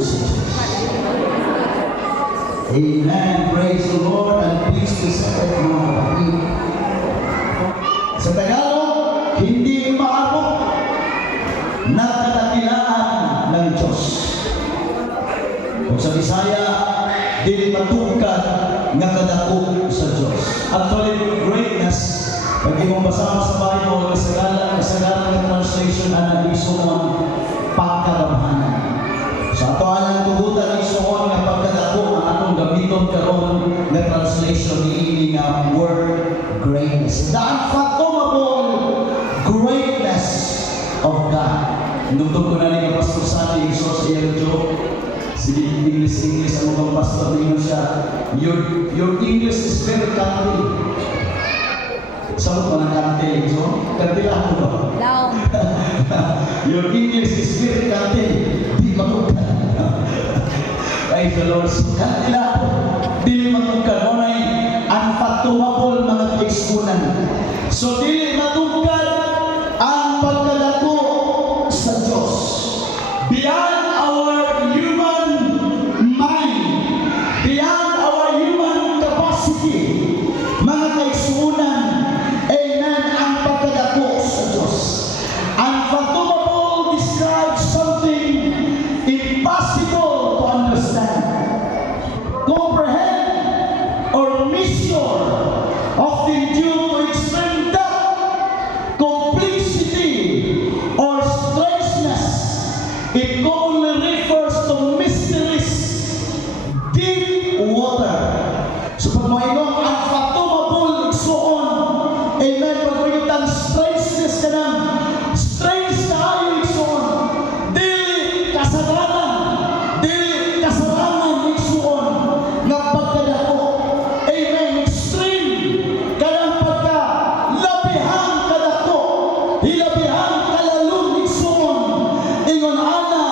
sa Diyos. Amen. Praise the Lord and please be seated, mga kapatid. Sa Tagalog, hindi umaabot na kadakilaan ng Diyos. Kung sa Bisaya, di matugkad nga kadako sa Diyos. Actually, greatness, pag imong basama sa Bible, kasagalan ng translation na isuon pagkadamhanan. Sa ato anang tugutan isuon nga pagkadako ang atong gamiton karon nga translation ni nga word greatness. The unfathomable greatness of God. Nungtong ko na ni Pastor Sandy Isos iyang joke. Sige, English ang mga pastor na siya. Your English is very country. Saan ko ng country? So, country lang ko. Down. Your English is very country. Di matugkan. Ay, the Lord, so country lang. Di matugkan. Mo na unfathomable mga kaisunan. So, di matugkan ang pagkalako sa Diyos. Beyond our human mind, beyond our human capacity, mga kaisunan, amen, ang pagkadako sa Diyos. Unfathomable describes something impossible to understand, comprehend, or measure, often due to extreme depth, complexity, or strangeness. It commonly refers to mysteries, deep water. So pag maayong unfathomable igsuon, amen, pag-ulitan strangeness ka ng strange na ayaw igsuon, dili kasalanan igsuon nga pagkadako, amen, extreme kanang pagka-labihan kadako, hilabihan kalalong igsuon, ingon ana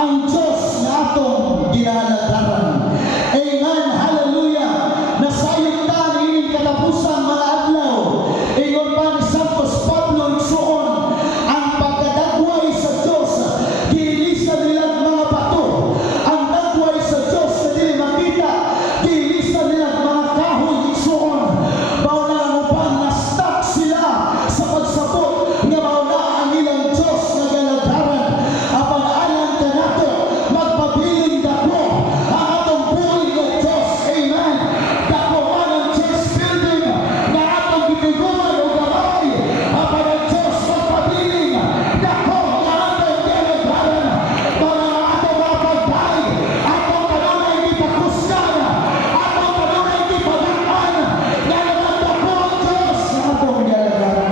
ang Diyos na atong ginaladaran. Amen, hallelujah. Nasayod ta niining katapusan mga adlaw. Ingon pa ni Santos Pablo igsuon, ang pagkadagway sa Diyos gilista nilang mga bato. Ang dagway sa Diyos na dili makita, gilista nilang mga kahoy igsuon. Mao na ang uban na stuck sila sa pagsabot nga mao na ang ilang Diyos na galadaran. Apan alang kanato magpabiling dako ang atong buhay ng Diyos. Amen. Dako man ang church building na atong gitiguan o gamay. Apan ang Diyos magpabiling dako nga atong galadaran. Para atong mapagday, atong kanunay gipakusgan, atong kanunay gipagakman, nga naman dako ang Diyos nga atong galadaran.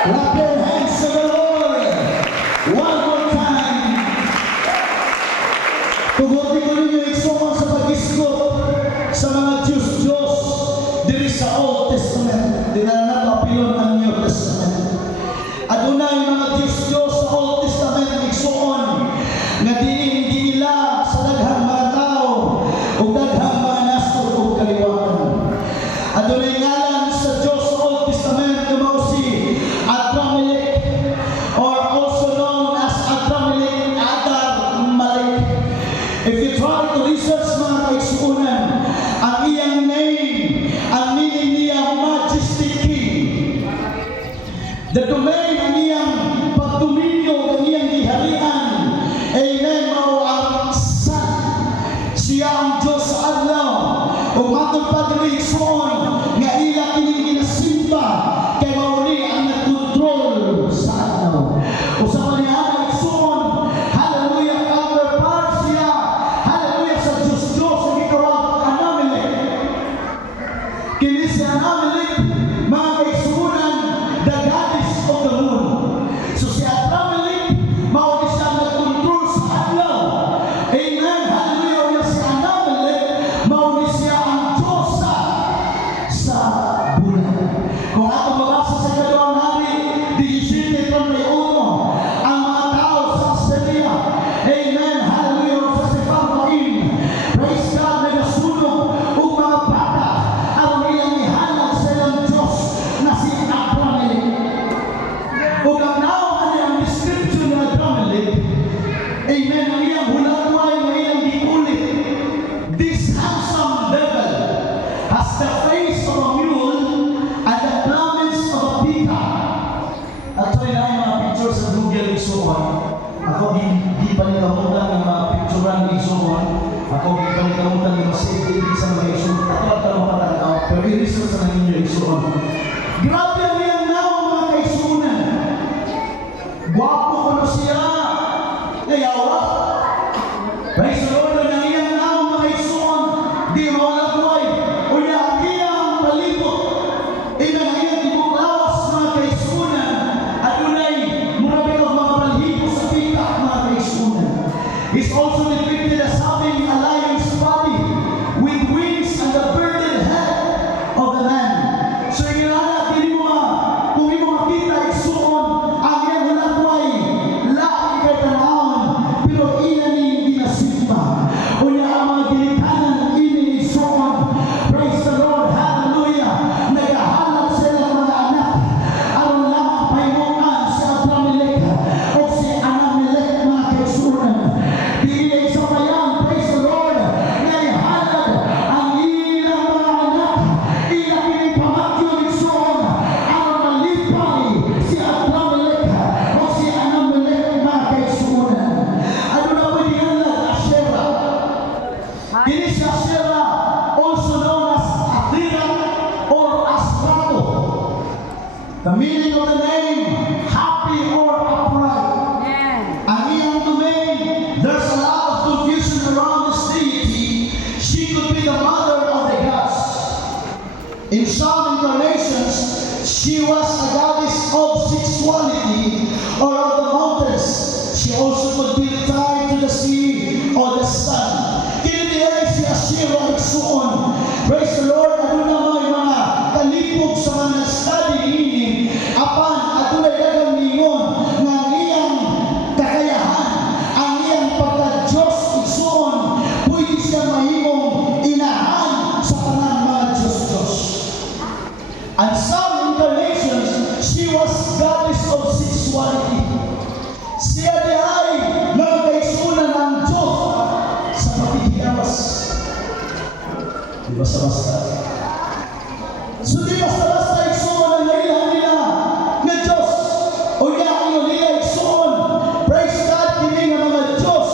Clap your hands to the Lord. One more time. Tuguti ko ninyo igsuon sa pag-iskop sa mga Diyos diri sa Old Testament. Di na napapilon ang New Testament. Adunay mga Diyos sa Old Testament igsuon nga hindi ila sa daghang mga tao o daghang mga nasod o kaliwatan. Adunay ngalan sa Diyos sa Old Testament nga mao si Adramelech, or also known as Adramelech, Adar Malik. If you try to research mga kaisunan, ang iyang name, ang meaning niya Majesty King. The domain ang iyang pagdominyo, ang iyang giharian, amen, mao ang Son. Siya ang Diyos sa adlaw. O matong pagreaksyon nga ila kining ginasimba kay mao ni ang nagkontrol sa adlaw. Usa pa niya ang igsuon, hallelujah, counterpart siya, hallelujah, sa Diyos ang gitawag Anamelech. Kini si Anamelech, mga kaigsuonan, the goddess of the moon. So si Anamelech, mao ni siya nagkontrol sa adlaw. Amen, hallelujah. Si Anamelech, mao ni siya ang Diyos sa panikamutan ng mga picturean ni Isuon. Ako panikamutan ng mga safety sa mga Isuon. Ako at ang makatanaw. Pero iriso sa ninyo Isuon. Grabe ang iyang naong mga kaisunan. Gwapo ko na siya. Nayawa. Praise the Lord. Ang iyang naong mga Isuon. Di mawala buhay. Unya ang iyang palibot. Ang iyang ibulawas mga kaisunan. At unay, murabi ang mga palhibo sa pita mga kaisunan. He's also depicted as having a lion's body with wings and the bearded head of the man. So inilala, kung mo makita isuon, ang iyang hulagway, laking kay tanawon, pero inani ginasimba. Unya ang mga ginikanan, ini isuon. Praise the Lord, hallelujah. Nagahanap sila ng mga anak. Aron lamang pahimuan si Adramelech o si Anamelech mga kaisunan. Dili sa bayan, praise the Lord, naihalad ang ilang mga anak. Ilang pinipamagyo isuon. Aron malipay si Adramelech o si Anamelech mga kaisunan. Ano na pwede halag? Asherah. Dili si Asherah, also known as Athera or Astrato. The meaning of the name, happy or upright. Ang iyang domain, there's a lot of confusion around this deity. She could be the mother of the gods. In some incarnations, she was a goddess of sexuality or of the mountains. She also could be tied to the sea or the sun. Kiniliyay si Asherah Igsuon. Praise the Lord. Ano na mga kalipog sa mga nag-study ini, apan adunay daghang ningon nga ang iyang kakayahan, ang iyang pagka-Diyos Igsuon, pwede siya mahimong inahan sa tanang mga Diyos-Diyos. And some incarnations, she was goddess of sexuality. Siya di ay mga kaisunan ng Diyos sa pakikiawas. Di basta-basta. So di basta-basta igsuon ang nailan nila nga Diyos. O yakin nila igsuon. Praise God, kini nga mga Diyos.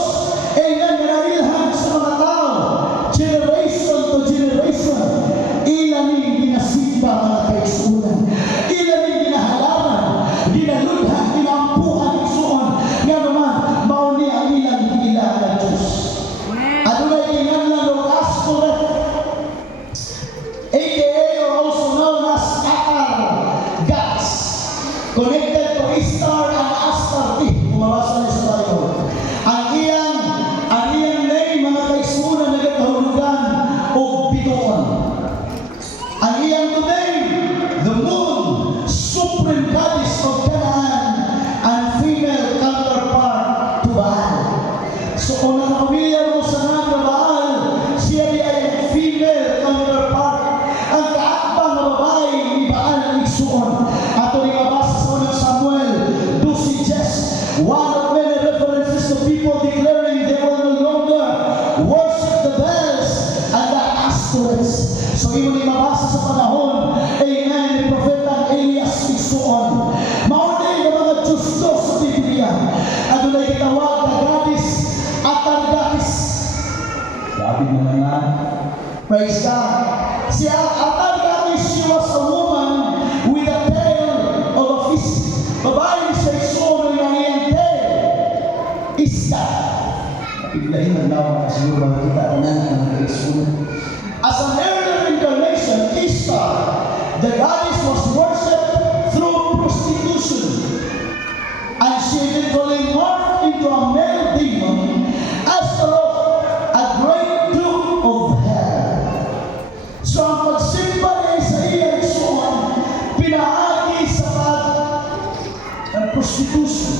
E nga nanilhan sa mga tao. Generation to generation. Ilan ni ginasimba mga kaisunan. Ilan ni ginahalaman. Ginaludhan, ginampuhan igsuon. Nga naman, mauni ang ilang gila ng Diyos. At unay kinanglan o Astoret, aka or also known as Atar gods, connected to Istar and Astarte. Kumabasa niya sa Bible. Ang iyang name, mga kaisunan, nagkahulugan o bituon. Ang iyang domain, the moon, supreme goddess of Canaan and female counterpart to Baal. So kung nakapamilya mo sa nga Baal, siya di ay female counterpart. Ang kaakbang na babae ni Baal ang igsuon. Ato rin mabasa sa unang Samuel 2:10. One of many references to people declaring they will no longer worship the bells and the Astorets. So imo ni mabasa sa panahon ay nga ni Propeta Elias igsuon. Maunay na mga Diyos-Diyos sa Biblia. Adunay gitawag na goddess at ang goddess. Grabe naman na. Praise God. Si Atar goddess, she was a woman with a tail of a fish. Babae siya igsuon ng iyang tail. Isda. Paglahin ang lawa kasi siguro makikita na ng mga igsuon. As an earlier incarnation, Ishtar, the goddess was worshipped through prostitution. And she eventually morphed into a male demon, Astaroth, a great duke of hell. So ang pagsimba niya sa iya igsuon, pinaagi sa prostitution.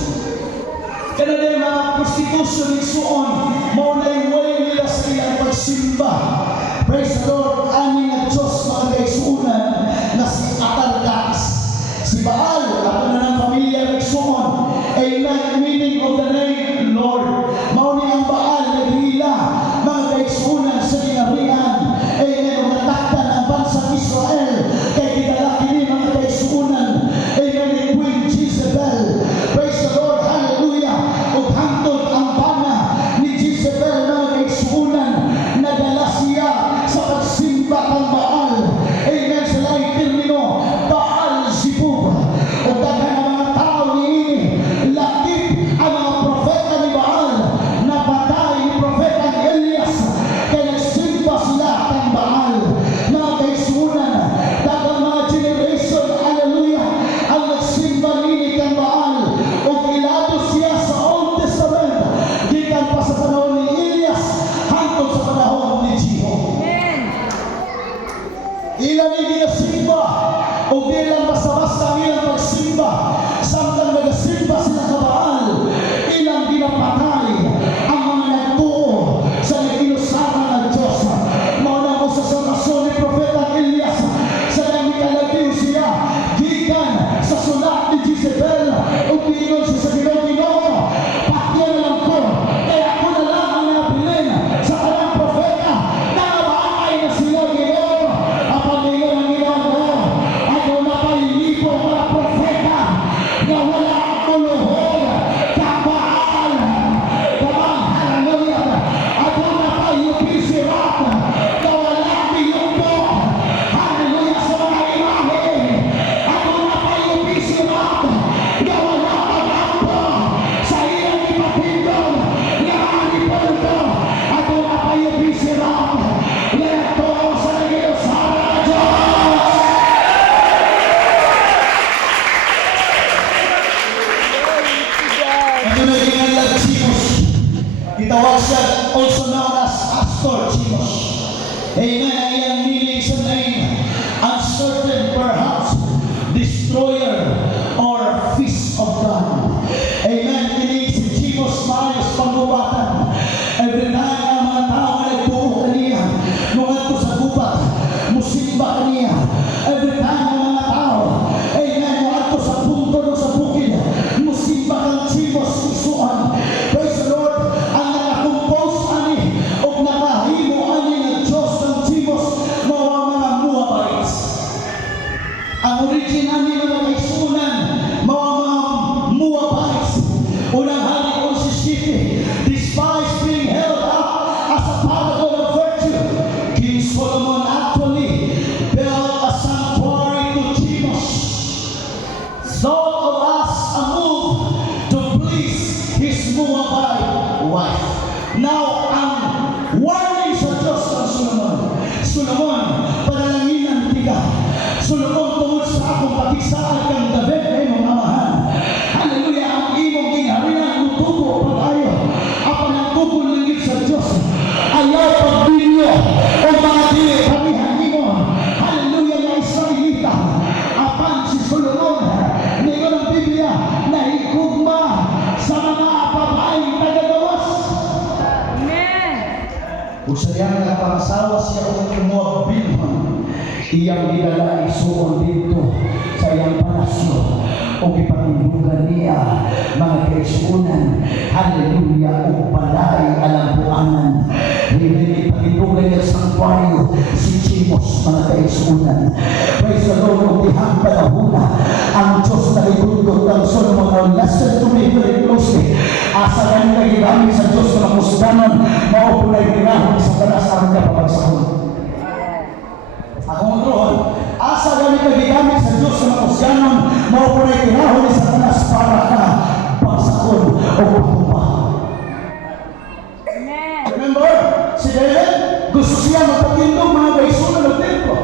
Kanang mga prostitution igsuon, maunay way nila sa iyang pagsimba. Praise the Lord. di lang basta-basta ang ilang pagsimba. Samtang nagasimba sila sa Baal, ilang ginapatay ang mga nagtuo sa inusaran ng Diyos. Mauna ko sa sarasyon ni Propeta Elias sa namikalagyo siya gikan sa sulat ni Jezebel o pingon siya sa Ginoo. Pakyan na lang ko, kaya ako na lang ang nabilin sa kanang propeta na nabaakay na sila Ginoo. Ang paglingon ng Ginoo, ako na palilipo mga propeta na wala ang kuluhod, kabaal, hallelujah. Ako na palipisirat na wala biyundo, hallelujah, sa mga imahe. Ako na palipisirat na wala pag-ampo sa iyong ipatindog na manipundo. Ako na palipisirat na ito sa nag-iusaran ng Diyos. Ito na gingalan Chimos. Itawag siya also known as Pastor Chimos. Amen. Ang iyang meaning sa name, uncertain, perhaps, destroyer, or fist of God. Amen. Meaning si Chimos maayos panggubatan. Every time ang mga tao na nagtuo kaniya, nung ato sa gubat, musimba kaniya. Every time ang mga tao, amen, nung ato sa punto nung sa bukid, musimba kang Chimos isuan. Praise the Lord. Ang nakakompose ani o nakahimo ani ng Diyos ng Chimos mga mga Moabites. Ang original ni mga kaisunan mga Moabites. Unang hari kung si City, despised being held up as a paragon of virtue. King Solomon actually built a sanctuary to Chimos. Thought of us a move to please his Moabite wife. Now, ang warning sa Diyos ng Solomon. Solomon, panalangin ang tiga. Solomon, tungod sa akong patisaan kang David ay mamahan. Hallelujah, ang imong gingharian, tutubo pag-ayo. Apan ang tubo langit sa Diyos. Ayaw pag-binyo o mga dili pamihan mo. Hallelujah, na Israelita. Apan si Solomon, ningon ang Biblia, na higugma sa mga babaeng tagagawas. Kung sa iyang nakapangasawa siya kung kumuha bilhon, iyang gidala isuon dito sa iyang palasyo o ipatindugan niya mga kaisunan. Hallelujah, o balay alampuanan. Hindi ipatindugan niya sa sanctuaryo si Chimos mga kaisunan. Praise the Lord, o dihang panahuna ang Diyos na itundot ng Solomon. Now listen to me very closely. Asa lang na ginamit sa Diyos na makusganan, maupunay ginahon sa tanas ang kapabagsakon. Ako magroon, asa lang na ginamit sa Diyos na makusganan, maupunay ginahon sa tanas para ka bagsakon o patumba. Remember, si David, gusto siya magpatindog mga kaisunan ng templo.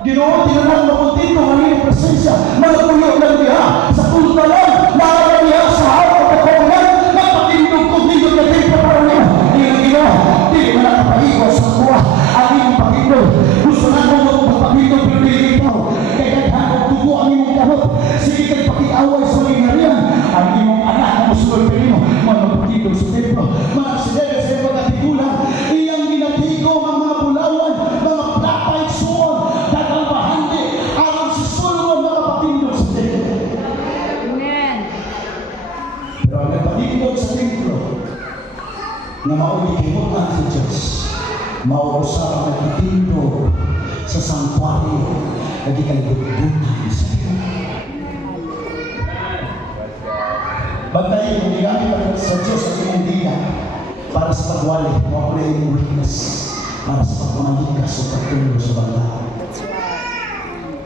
Ginoo, tinanong magpatindog ang iyong presensya, magpulyo ng diha sa puntalan, nakaka diha sa harap at kapagulan, magpatindog kung dito na templo para niya. Iyong Ginoo, di mo nakapahigo sa kuha ang iyong patindog. Gusto na mo magpatindog, pero di ikaw. Kaya kaghanong tubo ang iyong kahot. Sige kang pakiaway sa mga ngariyan. Ang iyong anak na musulol pa rin mo, magpatindog sa templo. Mga sidega sa iyong pagkatigulan, iyang ginatigo ang mga bulawan, mga plapay suon, dagang bahandi, alam si Solomon makapatindog sa templo. Pero ang nagpatindog sa templo, na maulikimutan sa Diyos, maurusap ang nagpatindog sa sanctuaryo, nagikalibutan sa iyo. Bantayin kung ginamit ang sa Diyos at iyong diya para sa pagwali, mawala yung weakness, para sa pagmamalikas o pagtulo sa banda.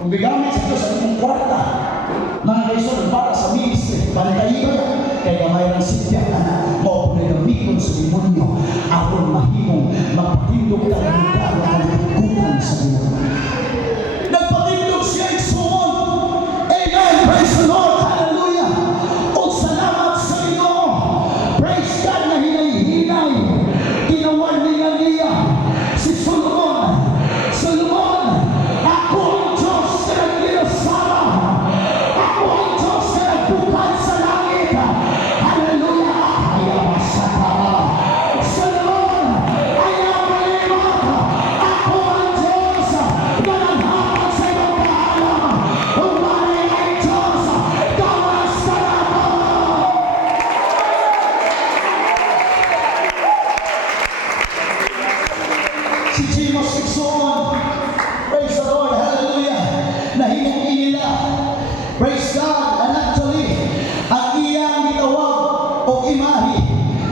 Kung ginamit sa Diyos at iyong kwarta, mga kaisun para sa ministry, bantayin ko yan, kaya mayroong sitya na mawala yung mikon sa demonyo, ako mahimong magpatindog ka ng lugar na kalikutan sa iyo. Nagpatindog siya isuon. Amen. Praise the Lord. Hallelujah. O salamat sa Ginoo. Praise God na hinay-hinay. Ginawarningan niya si Solomon. Solomon, ako ang Diyos na nag-inasara si Jimos Iksuon. Praise the Lord, hallelujah. Nahimong inila. Praise God, and actually, ang iyang gitawag o imahe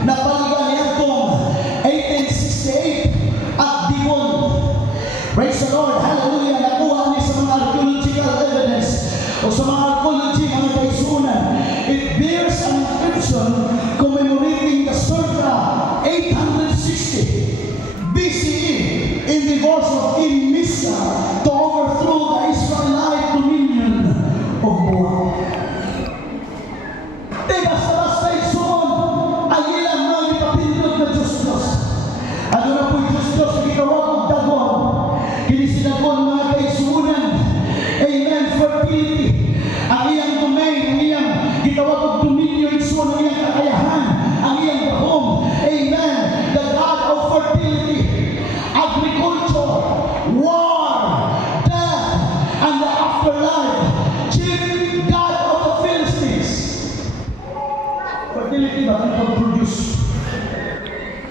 na paligan niyatong 1868 at Dibon. Praise the Lord, hallelujah. Nakuha niya sa mga archaeological evidence o sa mga archaeology, mga kaisunan. It bears an inscription commemorating the circa 860 BCE in the wars of King Misa to overthrow the Israelite dominion of Moab. Di basta-basta isuon ang ilang mga ipapindot na Diyos-Diyos. Ano na po'y Diyos-Diyos na gitawag ng dagon. Kinisidagon mga kaisunan. Amen. Fertility. Ang iyang domain, ang iyang gitawag ng dominio, isuon ang iyang kakayahan, ang iyang dahom. Amen. The God of fertility, agriculture, war, death, and the afterlife. Chief God of the Philistines. Fertility ba? Ang pag-produce.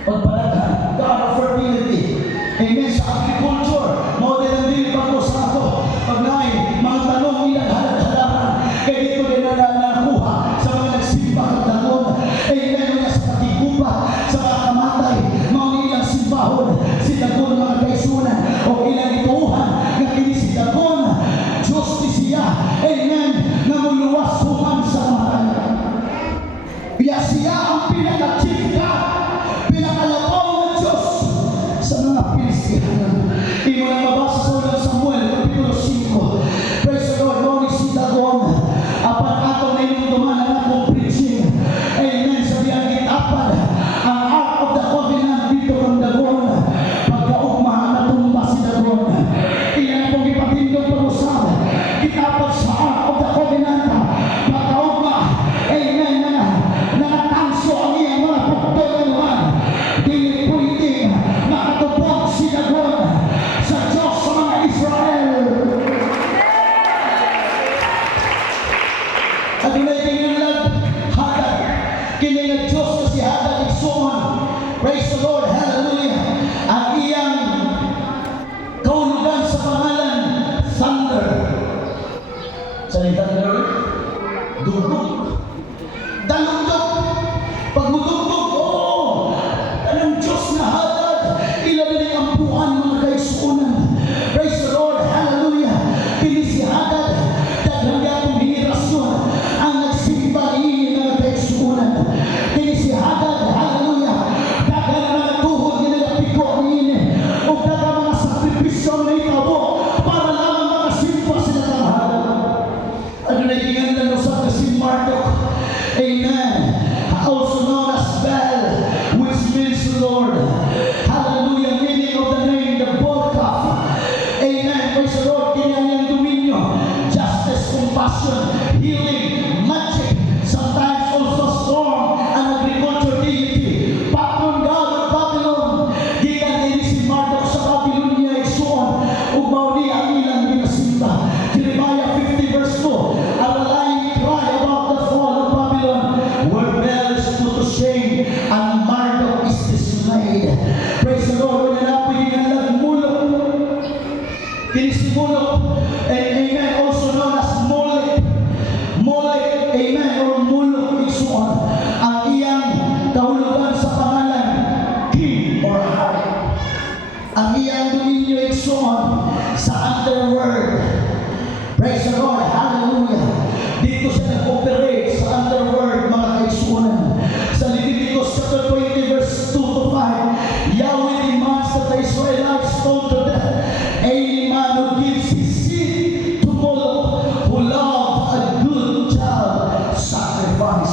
Pagpalagan. God of fertility. Amen. Sa agriculture. Model ang dili pa ko sa ato. Pag naay, mga tanong ilang halag-halaran. Kaya dito din na nakuha sa mga nagsimba at dagon. Amen. Mga sa katigupa, sa mga kamatay, mga ilang simbahon, si dagon mga kaisunan, o ilang ituuhan, na kini si dagon, Diyos ni siya. Amen. Namuluwas human sa mahal. Kaya siya ang pinaka-chief God, pinakalabaw na Diyos sa mga Pilistihano. Imo na mabasa sa unang Samuel, Kapitulo 5. Praise the Lord, no ni si dagon. Apan ato na yung duman ang akong preaching. Amen. Sabihan kitapad ang Ark of the Covenant dito ng dagon. Pagkaugma na tumba si dagon. Iyan pong ipatindong pag-usap. Kitapad sa Ark of the Covenant. Pagkaugma. Amen. Nakatanso ang iyang mga pagtulong naman. Dili pwedeng makatupog si dagon sa Diyos sa mga Israel. At unay kinunlag Hadad. Kinunlag Diyos na si Hadad Iksuon. Praise the Lord, hallelujah. Ang iyang kaulugan sa pangalan, thunder. Saan yung thunder? Dugtog. Dalugtog. Pagmudugtog, oo. Anong Diyos na Hadad. Ilan na ang buwan mga kaisunan. Praise the Lord, hallelujah. Kini si Hadad. Daghang gatong henerasyon ang nagsimba niini mga kaisunan. Kini si Hadad, hallelujah. Daghang mga tuhod na nagapiko niini. O daghang mga sakripisyo na itabo para lamang makasimba sila ng Hadad. Ano na ikingan sa si Marduk. Amen. Also known as Baal, which means Lord. Hallelujah. Meaning of the name, the Bolkaf. Amen. Praise the Lord. Kanyang dominio. Justice, compassion, healing, magic. Sometimes also storm and agriculture deity. Patron God of Babylon. Gikan din si Marduk sa Babylonia Iksuon. Umaw niya ang ilang ginasimba. Jeremiah 50 verse 2. A lying cry about the fall of Babylon, where Baal is put to shame and Marduk is dismayed. Praise the Lord. Wala na pwede mulok. Kini si mulok. And amen. Also known as Molech. Molech. Amen. Or mulok Iksuon. Ang iyang kahulugan sa pangalan, king or hari. Ang iyang dominio Iksuon sa underworld. Praise the Lord. Hallelujah. Dito siya nag-operate sa underworld, mga kaisunan. Sa Leviticus chapter 20 verse 2 to 5, Yahweh demands that the Israelites stone to death any man who gives his seed to Moloch, who loved a good child sacrifice.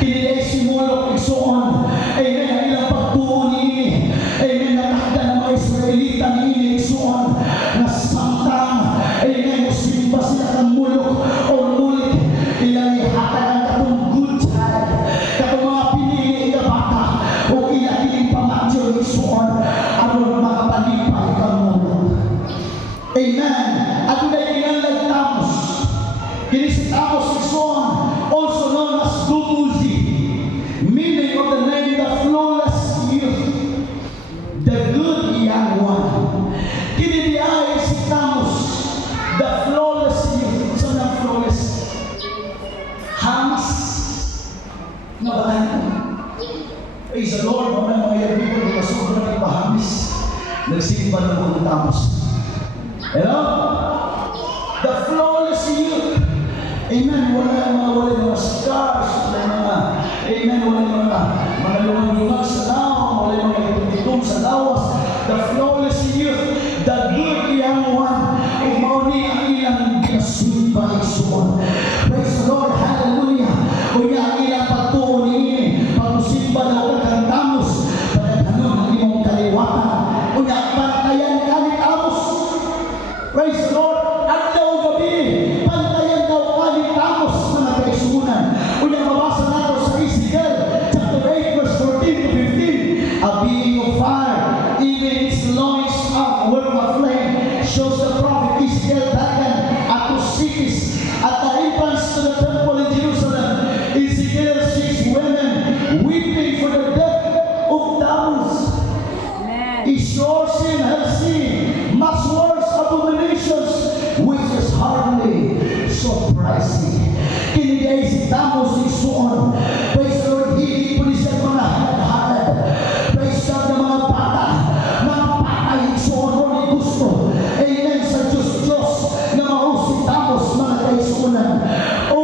Inilay si Moloch Iksuon. Amen. Ang ilang pagtuon niini. Amen. Natakda ng mga Israelita niini Iksuon na samtang. Amen. Musimba sila ng Moloch o Molech. Ilang ihatag ang katong good child. Katong mga pinili na bata o ilakiling pamatyo Iksuon. Aron makapanipay kang Moloch. Amen. At unay kinanlag Tamos. Kini si Tamos Iksuon, also known as Dubuzi, meaning of the name the flawless youth, the good young one. nagsimba ng buong tamos. Hello? The flawless youth. Amen. Wala mga scars, amen, wala mga lumang-lumang sa lawa, wala mga itong sa lawas. The flawless youth, the good young one, umauni ang ilang ginasumpa isuon. Praise the Lord, hallelujah. Kuya ang ilang pagtuon ini, pagmusimba na ako kang tamos, pagkatanon ang imong kaliwatan. Kuya, pantayan ka ni tamos. Praise the Lord. At daw gabi, pantayan daw ka ni tamos, mga kaisunan. Kuya, mabasa nato sa Ezekiel, chapter 8, verse 14 to 15. A being of fire, even its loins are worm of flame, shows the prophet Ezekiel taken at two cities. At the entrance to the temple in Jerusalem, Ezekiel sees women weeping for the death of Tammuz. He shows him have seen much worse abominations, which is hardly surprising. Kiniday si Tammuz isuon. Praise the Lord, hindi po siya mga hadad. Praise God ng mga patay isuon mo ni gusto. Amen sa Diyos na mausip Tammuz, mga kaisunan. O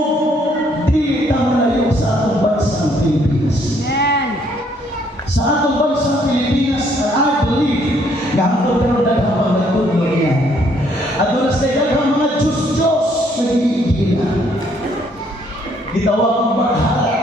di tamalayo sa atong bansang Pilipinas. Sa atong bansang Pilipinas, I believe na ang pero daghang nagtudlo niya. At doon sa daghang mga Diyos nagigigil na. Gitawag ng maghalat.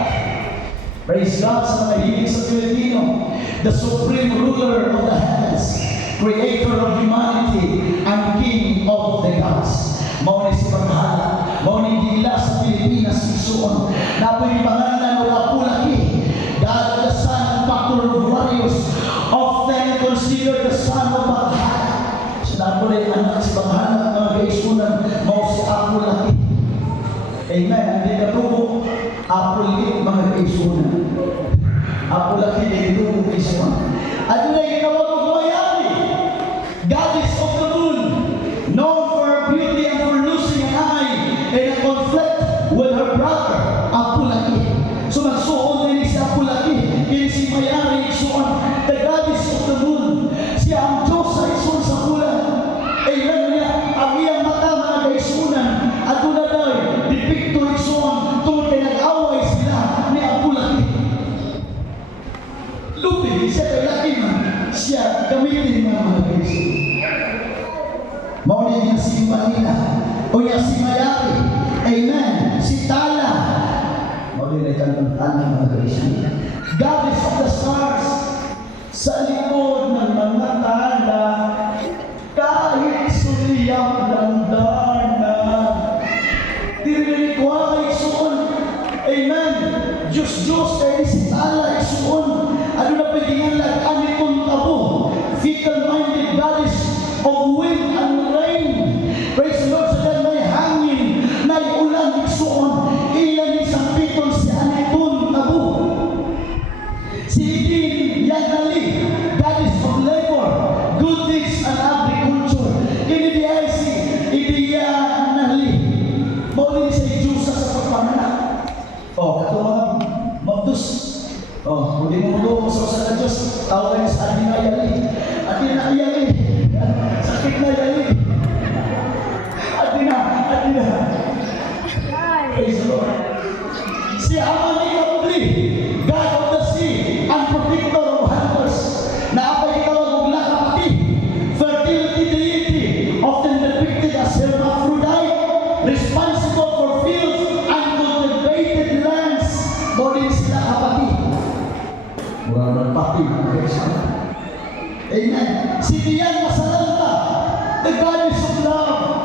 Praise God sa mga hilig sa Pilipino. The supreme ruler of the heavens, creator of humanity, and king of the gods. Mauni si maghalat. Mauni dila sa Pilipinas isuon. Napoy pangalan o Apulaki. God the Son, factor of warriors, often considered the son of Baghala. Sinabi rin anak si Baghala, mga kaisunan, mau si Apulaki. Amen. Hindi ka tubo, Apulaki, mga kaisunan. Apulaki, hindi tubo kaisunan. At yun ay ginawag ko Mayari, goddess of the moon, known for her beauty and for losing an eye in a conflict with her brother, Apulaki. So magsuon din si Apulaki, kini si Mayari isuon, the goddess of the moon. Siya ang Diyos sa isuon sa bulan. Amen niya, ang iyang mata mga kaisunan, at una daw, dipikto isuon, tungkol kay nag-away sila ni Apulaki. Lupi, siya kay laki man, siya gamitin mga kaisunan. Mauli niya si Manila, o niya si Mayari, amen, si Tala, mga kaisunan. Goddess of the stars, sa likod ng mga tala, kahit suliyang landana, dirinig ko ay isuon. Amen. Diyos kay si Tala isuon. Ano na pwedeng lagaan itong tabo? Fickle-minded goddess of wind and rain. Praise the Lord, sa dahil may hangin, may ulan isuon. Iyan isang pitol si Anitun tabo. Si Idin Yanali, goddess of labor, good deeds and agriculture. Kini ay si Idin Yanali. Maulin sa Diyos sa pagpamana. Katulad magdus. Hindi mo mo sa Diyos, tawag sa Adin Ayali. Adin Ayali. Sakit na Ayali. Adin na. Praise the Lord. Si Amani Kapli, God of the sea, and protector of hunters, na apay tawag og lakapati, fertility deity, often depicted as hermaphrodite, responsible for fields and cultivated lands. Modin sila kapati. Mura ng pati. Amen. Si Dian Masalanta, the goddess of love.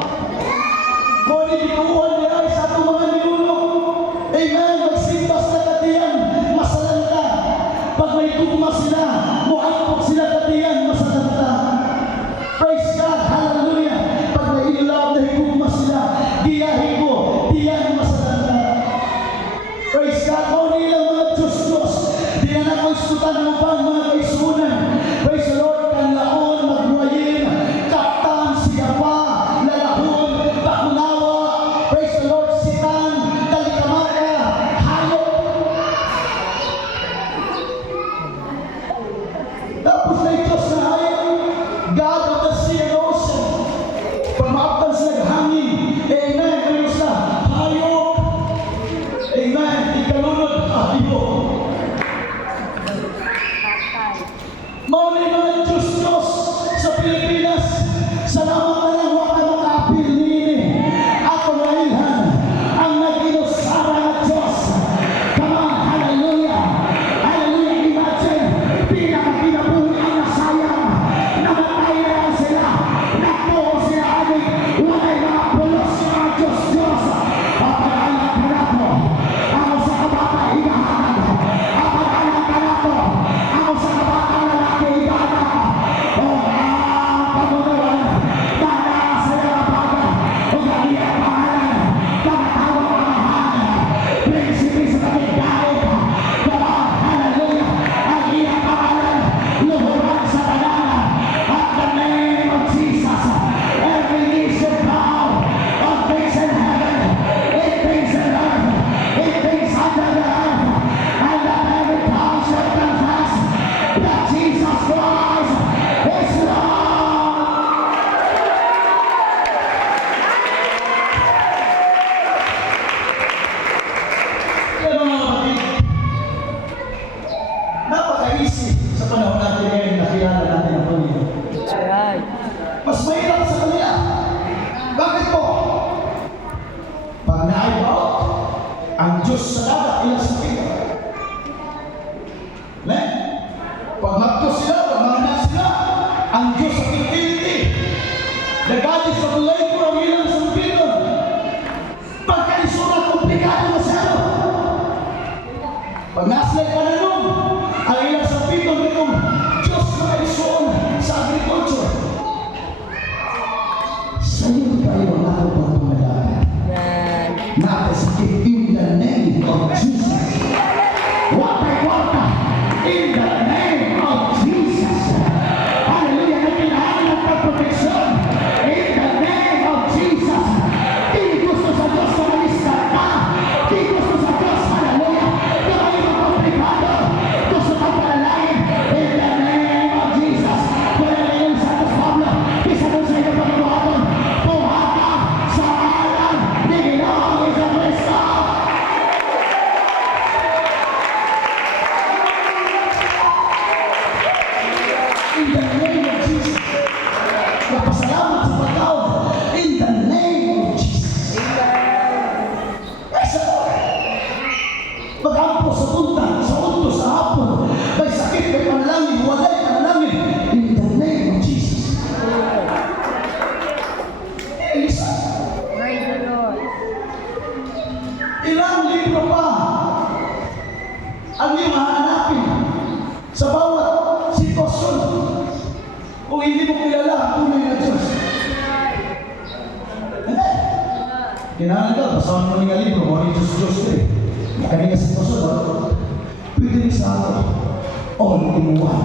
Modin ituan niya ay sa atong mga ninuno. Amen. Magsimbas na katiyan, masalanta. Pag may tugma sila, muangkok sila katiyan, masalanta. Praise God, hallelujah. Pag may ilulaw na higugma sila, diyahin ko, diyan masalanta. Praise God, o nilang mga Diyos. Di na na ko istutan ng upang mga kaisunan. Praise the Lord, kan laon, magruayin, kaptan, siya pa. Mauna yung mga Diyos sa Pilipinas. Salamat na lang wala makapil nini. Ako ngayon ang nag-inusara ng Diyos. Come on, hallelujah. Hallelujah, imagine. Pinakapinabuhi ang nasayang. Namatay na lang sila. Nakuha sila amin. Wala yung mga pulos yung mga Diyos. Papagalan ka na po. Ako sa kabata, higahanan. Papagalan ka na po. Ako sa kabata, lalaki, higahanan. Pagmamawan, dahil sa mga baga, ugali ang pangalan, tamatawag ang mahalan, prinsipe sa kapitbahay, kama, hallelujah, ang iyang pangalan, luhuran sa tanan, at the name of Jesus, every knee shall bow, of things in heaven, in things in earth, in things under the earth, and that every tongue shall confess that Jesus Christ is Lord. Kaya mga kapatid, napaka-easy sa panahon natin ngayon na kilala natin ang Panginoon. Right. Mas mahirap sa kanila. Bakit po? Pag na-out, ang Diyos sa dagat, ilang sa kita. Pag magto sila, pag mga sila, ang Diyos sa fertility. The God is of labor, ang ilang sa kita. Pagkaisura, komplikado masyado. Pag naslay pa na nun, ang ilang sa pito nitong Diyos na kaisuon sa agriculture. Sa iyo kayo ang ako pang tumalala. Amen. Nakasakit in the name of Jesus. Wata-wata in the name of Jesus. Hallelujah. Nagkailangan ng pagproteksyon in the name of Jesus. Di gusto sa Diyos na malista ka. Di gusto sa Diyos, hallelujah, na kayo magkomplikado. Gusto kang panalangin in the name of Jesus. Kaya ngayon sa Diyos Pablo, isa doon sa iyo pagkabuhaton, buhat ka sa alam ni Ginoong Jesucristo. In the name of Jesus. Napasalamat sa pagkaon. In the name of Jesus. Ay sa pag-ampo sa tuntang, sa unto, sa hapon, may sakit, may panalangin, walay panalangin. In the name of Jesus. Elisa, Praise the Lord. ilang libro pa ang iyong hahanapin sa bawat sitwasyon kung hindi mo kilala ang tunay na Diyos. Hindi. Kailangan ka, basahan mo nga libro, mo rin Diyos eh. Kaya nga sitwasyon, pwede rin sa ato, all in one.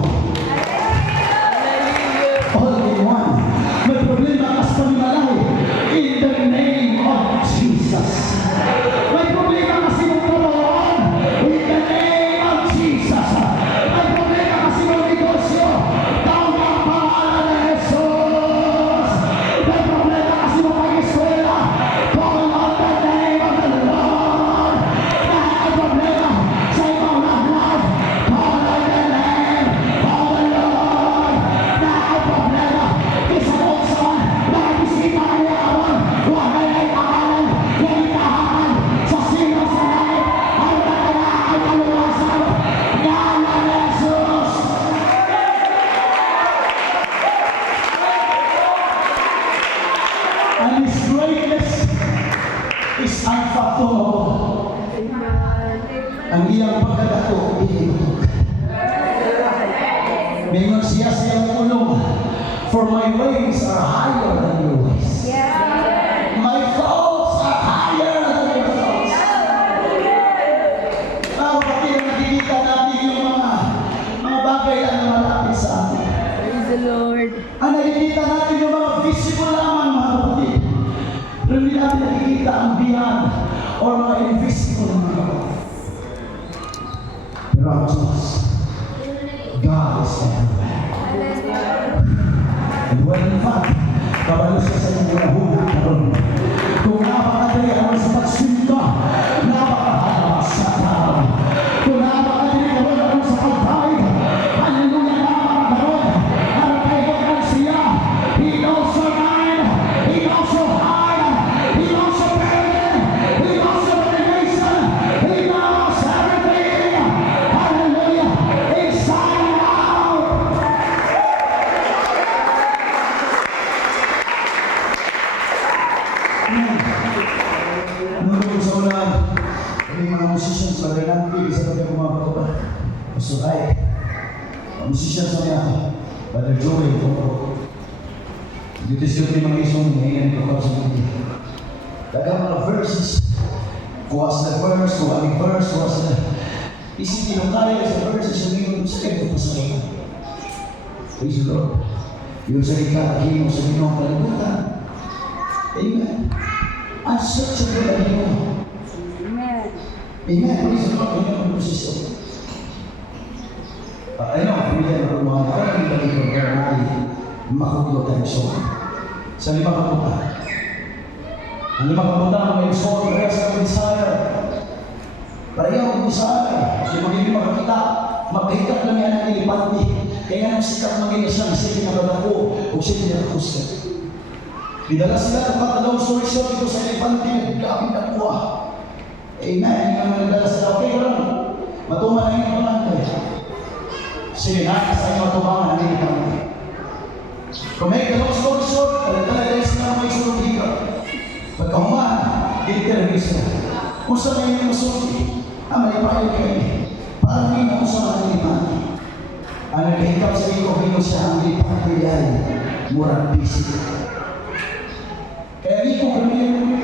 All in one. May problema kas panimalay in the name of Jesus. May problema kasi mong trabahoan in the name of Jesus. May problema kasi mong negosyo. Tawag ang pangalan ng Jesus. May problema kasi mong pag-eskwela. Call on the name of the Lord. Lahat ng problema sa ibang lahat. Call on the name of the Lord. Lahat ng problema isa doon sa mga bisita ng yaman. Huwag ay pangalan. Huwag itahakan sa sino sa langit. Ang tatala ay kaluwasan. Ngalan ni Jesus. And His greatness is unfathomable. Ang iyang pagkadako, ihinog. Mingon siya sa iyang ulong, for my ways are higher than your ways. My thoughts are higher than your thoughts. Kapatid, nakikita natin yung mga bagay na malapit sa atin. Praise the Lord. Ang nakikita natin yung mga visible lamang, mga kapatid. Pero hindi natin nakikita ang beyond or mga invisible, mga kapatid. Pero ang Diyos, God is everywhere. And when in fact, kabalo siya sa inyong lahuna karon. Kung napakadali ang sa pagsinta, napakahaba sa tao. Kung napakadali ang sa pagkain, hallelujah, napakadali musician sa mga Brother Joey ko. Dito siya may mga isong ngayon ko sa mga. Dagang mga verses. Kuha sa verse, kuha ang verse, kuha sa isipin ng kaya sa verses, sabihin sa kayo pa sa mga. Praise the Lord. Yung salita, himo sa Ginong kalimutan. Amen. Unsearchable ang Ginoo. Amen. Amen. Praise the Lord. Amen. Ang posisyon. Ayun ang pamilya ng mga karating balik ng Gernali, makukulo tayo sa 5 kaputa. Ang 5 kaputa ang may soul, the rest of the desire. Pareho ang desire. Kasi magiging makakita, magkahikat lang yan ang ilipati. Kaya ang sikat magiging siya, sige na babako, o sige na kuskat. Didala sila ng patadong story-story dito sa ilipati, nagkakapit ang kuha. Amen. Yung mga nagdala sila, okay ko lang. Matuman na yung mga sige na, sa inyo matumangan ang ilipati. Kung may dalawang story short, talaga sila may sulong higa. Pagkahuman, dito sila. Kung saan ngayon yung masulti, malipayo kayo. Parang hindi na kung saan ang ilipati. Ang nagkahikap sa iyo, hino siya ang ilipati ay murang bisig. Kaya hindi ko gamitin mo.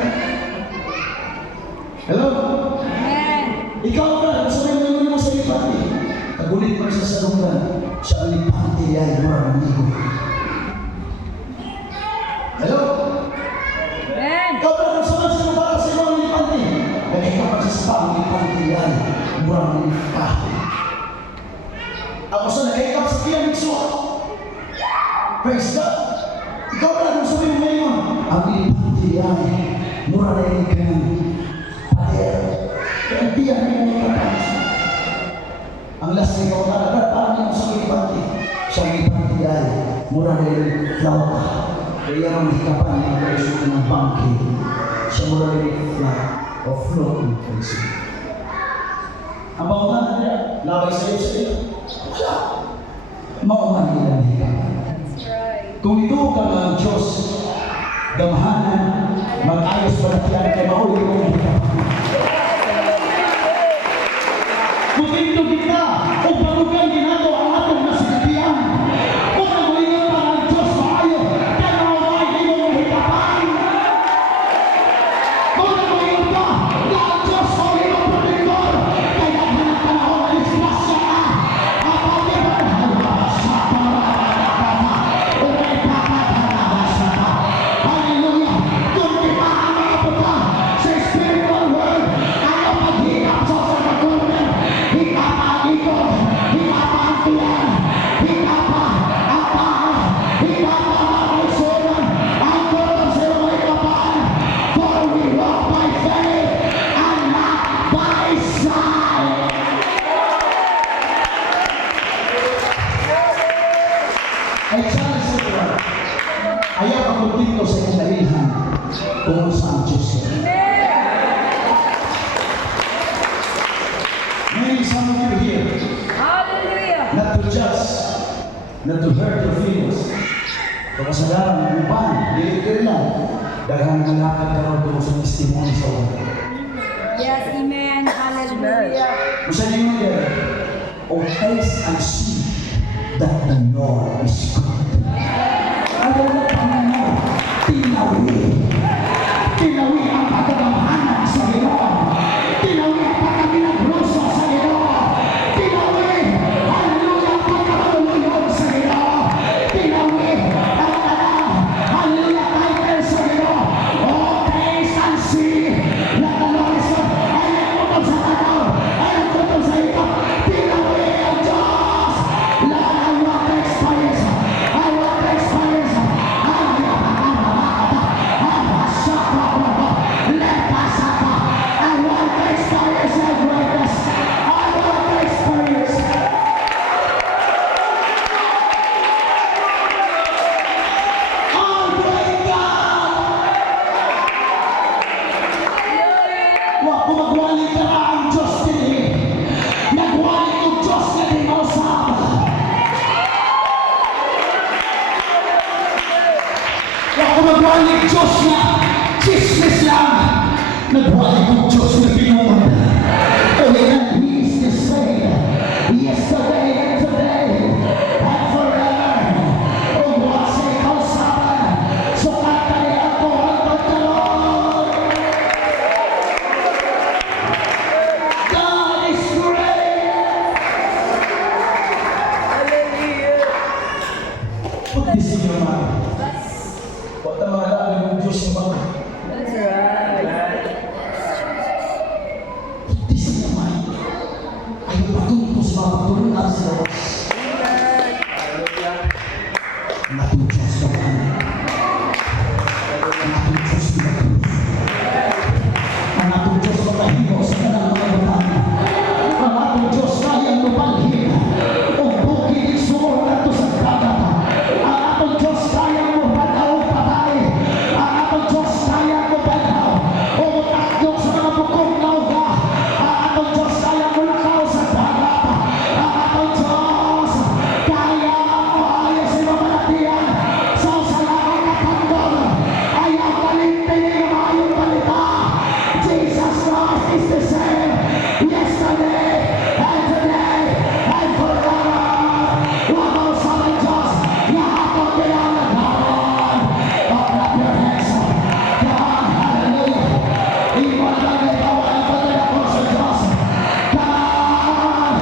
Hello? Amen. Ikaw ka, kung saan ngayon mo sa ilipati. Kagulit mo sa salungan, siya ang ilipati ay murang amigo. Hello? Amen. Ikaw na kung saan sino para sa iyo ang ilipati. Kaya ikaw pa sa ang ilipati ay murang ilipati. Ako sa nakikap sa kiyang miksuha. Praise God. Ikaw na kung sabihin mo ngayon, ang ilipati ay murang na yung kanyang pader. Kaya diyan na yung kapatid. Ang last na ikaw na, parang yung sa ilipati. Sa ilipati ay murang na yung flauta. Kaya ang hikapan ng presyo ng bangke, siya mula rin yung flat o floating presyo. Ang bautan niya, labay sa iyo. Wala. Mauman nila ang hikapan. Kung ito ka ng Diyos, gamahanan, mag-ayos balatian kay mauli mong hikapan. Kung ito kita, o balugan ginagawa ang atong nasigatian, kung nagulingin pa ng Diyos maayo, kaya mawaway kayo ng hikapan. Kung nagulingin pa na ang Diyos o iyong protektor, kaya hanap ka na ang disgrasya ka. Kapag halabasa pa, umay halabasa pa. Hallelujah! Kung di pa ang mga puta sa spiritual world, ano paghihap sa pagkakunan, hikapan ito, hikapan ang tiyan, hikapan ang paa, hikapan ang kaisunan, ang tulong sa iyong hikapan. For we walk by faith and not by sight. Ay challenge sa ito. Ayaw ako dito sa kinalihan kung saan Diyos yun. Maybe some of you here, Hallelujah. not to judge, not to hurt your feelings. Kung kasalanan ng upan, dili lang. Daghang nalakad ka rin doon sa testimony sa uwan. Yes, amen. Hallelujah. Kung saan yung mga oh, taste and see that the Lord is good. Ayaw na Panginoon, tinawi. Tinawi ang pagkagamhanan sa Ginoo. Tinawi ang pagkaminagruso sa Ginoo. Tinawi, hallelujah, ang pagkakalulunod sa Ginoo. Tinawi ang talang, hallelujah, title sa Ginoo. Oh, taste and see that the Lord is good. Ayaw tutol sa tanaw, ayaw tutol sa ito. Tinawi ang Diyos. Lord, I want to experience. I want to experience. Nagwalik Diyos na chismis lang. Nagwalik Diyos na binuman. Oh, He is the same yesterday and today your mind. Huwag na mga labi ng Diyos yung mga. That's right. This is your mind. Ayaw patuloy sa mga patuloy sa Diyos. Natin Diyos na kami. Natin Diyos na kami. Ang ating Diyos matahimo sa kanang mga batang. Ang ating Diyos kayang lupanhin. Ang bukid isuon nato sa dagat. Ang ating Diyos kayang mabanaw patay. Ang ating Diyos kayang mabanaw. Umutakyo sa mga bukong nauga. Ang ating Diyos kayang mulakaw sa dagat. Ang ating Diyos kayang maayos sa mga malatian. Sa usalangan na tandol. Ayaw kalintingin ng mayong balita. Jesus Christ is the same yesterday and today and forever. Wagaw sa mga Diyos, lahat ang kinalagawan. Open up your hands. God, hallelujah. Iwan lang na ikaw ang patay ako sa Diyos. God,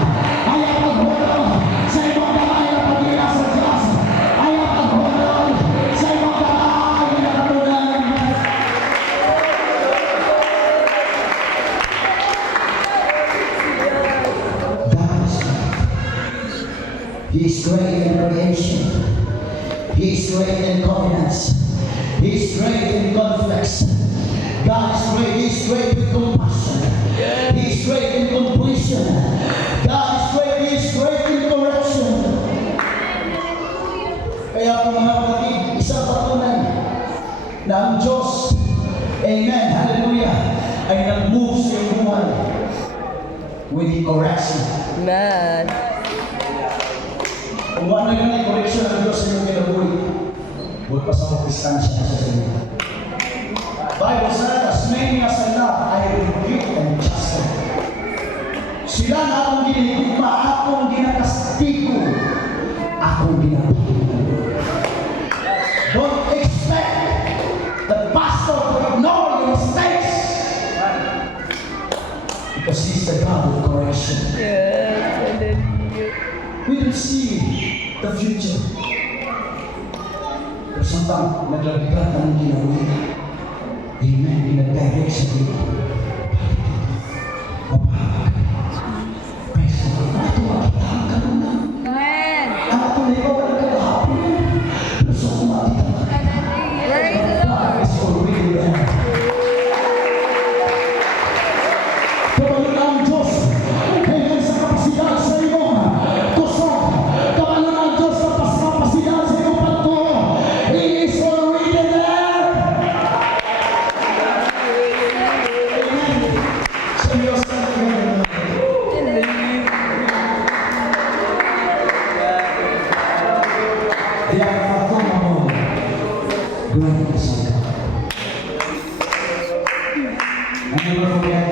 ayaw maghulog sa ibang kamay na pagkila sa Diyos. Ayaw maghulog sa ibang kamay na katulad ng Diyos. God is great. He is great in creation. He is great in confidence. He is great in conflicts. God is great. He is great with compassion. He is great in completion. God is great. He is great in correction. Kaya po mga kapatid, isang patunay na ang Diyos, amen, hallelujah, ay nag-move sa iyong buhay with the correction. Amen. Kung ano yun ay correction ng Diyos sa iyong kinabuhi, huwag pa sa magdistansya sa iyo. Bible said, as many as I love, I rebuke and chasten. Sila na akong ginigugma, akong ginakastigo, akong ginapatuloy. Don't expect the pastor to ignore your mistakes. Because he's the God of correction. Yes, hallelujah. We will see the future. Pero sometimes, naglabigat ang ginawa. Amen. Pinag-direct sa iyo. Mapahag. Praise the Lord. Natuwa kita ang kanuna. Amen. Ang ato na ikaw ang kagahapon. Pero sa kumati ka. Praise the Lord. It's already there. Kabalo na ang Diyos. Amen. Sa kapasidad sa iyong kusog. Kabalo na ang Diyos sa kapasidad sa iyong pagtuo. He is already there. Amen. Sa Diyos na iyong They are performable. Glory to God. And never forget,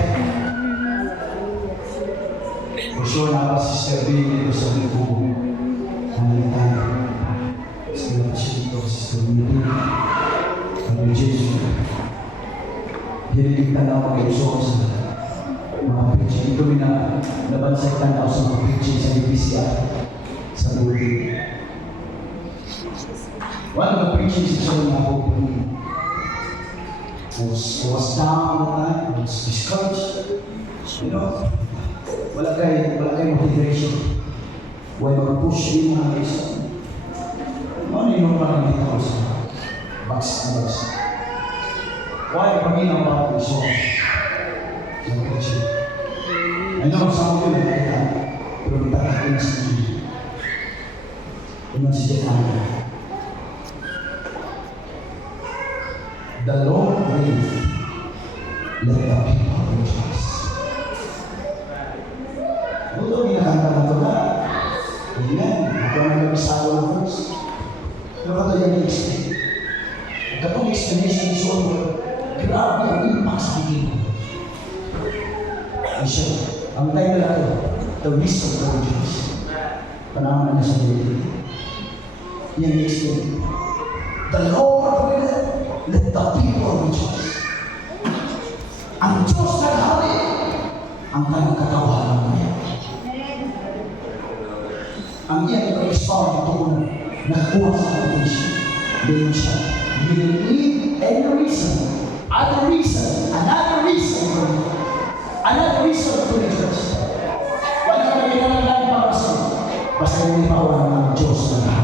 for sure na Sister B dito sa Libo. Halitan. Sister Chito, Sister Mili. Kami Jesus. Hiniligtan na ako kayo sa mga preaching. Ito rin na nabansagtan na ako sa mga preaching sa DPCR sa building. One of the preachings is showing ako was down all the time, was discouraged. You know, wala kay motivation. Wala mag-push din mga isa. Ano yung mga nakikita ko sa box na box? Why kami ng mga puso? Yung preaching. I know some of you nakikita, pero bitakakin sa inyo. Yung si Jehan. The Lord will let the people rejoice. Ito ginakanta na ito na. Amen. Ito ang nag-isawa ng verse. Pero ito yung explain. Kapag explanation is all, grabe ang impact sa akin. Ang title na ito, The Wisdom of the Rejoice. Panahon na sa dito. Yan explain. The Lord will let the people rejoice. Ang Diyos naghari ang kanyang katawanan niya. Ang iyang expound ito na nagkuha sa attention. Ganyan siya. You don't need any reason. Another reason to rejoice. Wala ka na ginagalang para sa'yo. Basta yung ipawan ng Diyos na